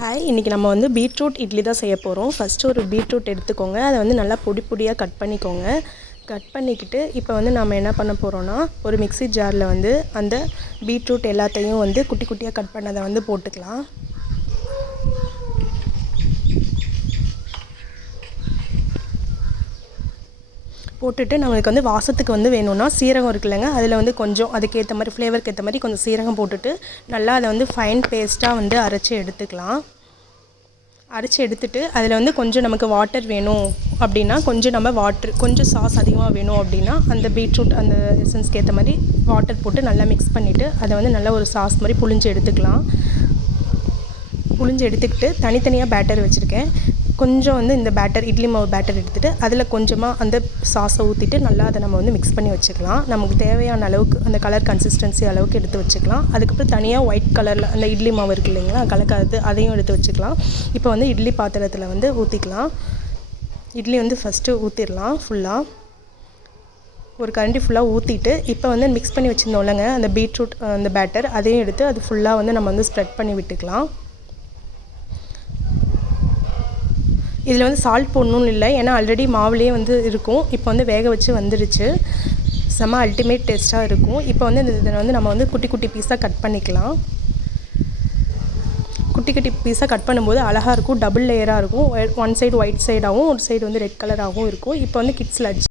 Hi, இன்றைக்கி நம்ம வந்து பீட்ரூட் இட்லி தான் செய்ய போகிறோம். ஃபஸ்ட்டு ஒரு பீட்ரூட் எடுத்துக்கோங்க. அதை வந்து நல்லா பொடி பொடியாக கட் பண்ணிக்கோங்க. கட் பண்ணிக்கிட்டு இப்போ வந்து நம்ம என்ன பண்ண போகிறோன்னா, ஒரு மிக்ஸி ஜாரில் வந்து அந்த பீட்ரூட் எல்லாத்தையும் வந்து குட்டி குட்டியாக கட் பண்ணதை வந்து போட்டுக்கலாம். போட்டுட்டு நம்மளுக்கு வந்து வாசத்துக்கு வந்து வேணும்னா சீரகம் இருக்குல்லங்க, அதில் வந்து கொஞ்சம் அதுக்கேற்ற மாதிரி ஃப்ளேவருக்கு ஏற்ற மாதிரி கொஞ்சம் சீரகம் போட்டுட்டு நல்லா அதை வந்து ஃபைன் பேஸ்ட்டாக வந்து அரைச்சி எடுத்துக்கலாம். அரைச்சி எடுத்துட்டு அதில் வந்து கொஞ்சம் நமக்கு வாட்டர் வேணும் அப்படின்னா கொஞ்சம் நம்ம கொஞ்சம் சாஸ் அதிகமாக வேணும் அப்படின்னா அந்த பீட்ரூட் அந்த எசன்ஸ்க்கு ஏற்ற மாதிரி வாட்டர் போட்டு நல்லா மிக்ஸ் பண்ணிவிட்டு அதை வந்து நல்லா ஒரு சாஸ் மாதிரி புழிஞ்சு எடுத்துக்கலாம். புழிஞ்சு எடுத்துக்கிட்டு தனித்தனியாக பேட்டர் வச்சுருக்கேன். கொஞ்சம் வந்து இந்த பேட்டர் இட்லி மாவு பேட்டர் எடுத்துகிட்டு அதில் கொஞ்சமாக அந்த சாஸை ஊற்றிட்டு நல்லா அதை நம்ம வந்து மிக்ஸ் பண்ணி வச்சுக்கலாம். நமக்கு தேவையான அளவுக்கு அந்த கலர் கன்சிஸ்டன்சி அளவுக்கு எடுத்து வச்சுக்கலாம். அதுக்கப்புறம் தனியாக ஒயிட் கலரில் அந்த இட்லி மாவு இருக்குது இல்லைங்களா, கலக்காது, அதையும் எடுத்து வச்சுக்கலாம். இப்போ வந்து இட்லி பாத்திரத்தில் வந்து ஊற்றிக்கலாம். இட்லி வந்து ஃபஸ்ட்டு ஊற்றிடலாம் ஃபுல்லாக. ஒரு கரண்டி ஃபுல்லாக ஊற்றிட்டு இப்போ வந்து மிக்ஸ் பண்ணி வச்சுருந்தோம்லங்க அந்த பீட்ரூட் அந்த பேட்டர், அதையும் எடுத்து அது ஃபுல்லாக வந்து நம்ம வந்து ஸ்ப்ரெட் பண்ணி விட்டுக்கலாம். இதில் வந்து சால்ட் போடணும்னு இல்லை, ஏன்னா ஆல்ரெடி மாவுலேயே வந்து இருக்கும். இப்போ வந்து வேக வச்சு வந்துடுச்சு. செம்ம அல்டிமேட் டேஸ்ட்டாக இருக்கும். இப்போ வந்து இதை வந்து நம்ம வந்து குட்டி குட்டி பீஸாக கட் பண்ணிக்கலாம். குட்டி குட்டி பீஸாக கட் பண்ணும்போது அழகாக இருக்கும், டபுள் லேயராக இருக்கும். ஒன் சைடு ஒயிட் சைடாகவும் ஒரு சைடு வந்து ரெட் கலராகவும் இருக்கும். இப்போ வந்து கிட்ஸ் லஞ்ச்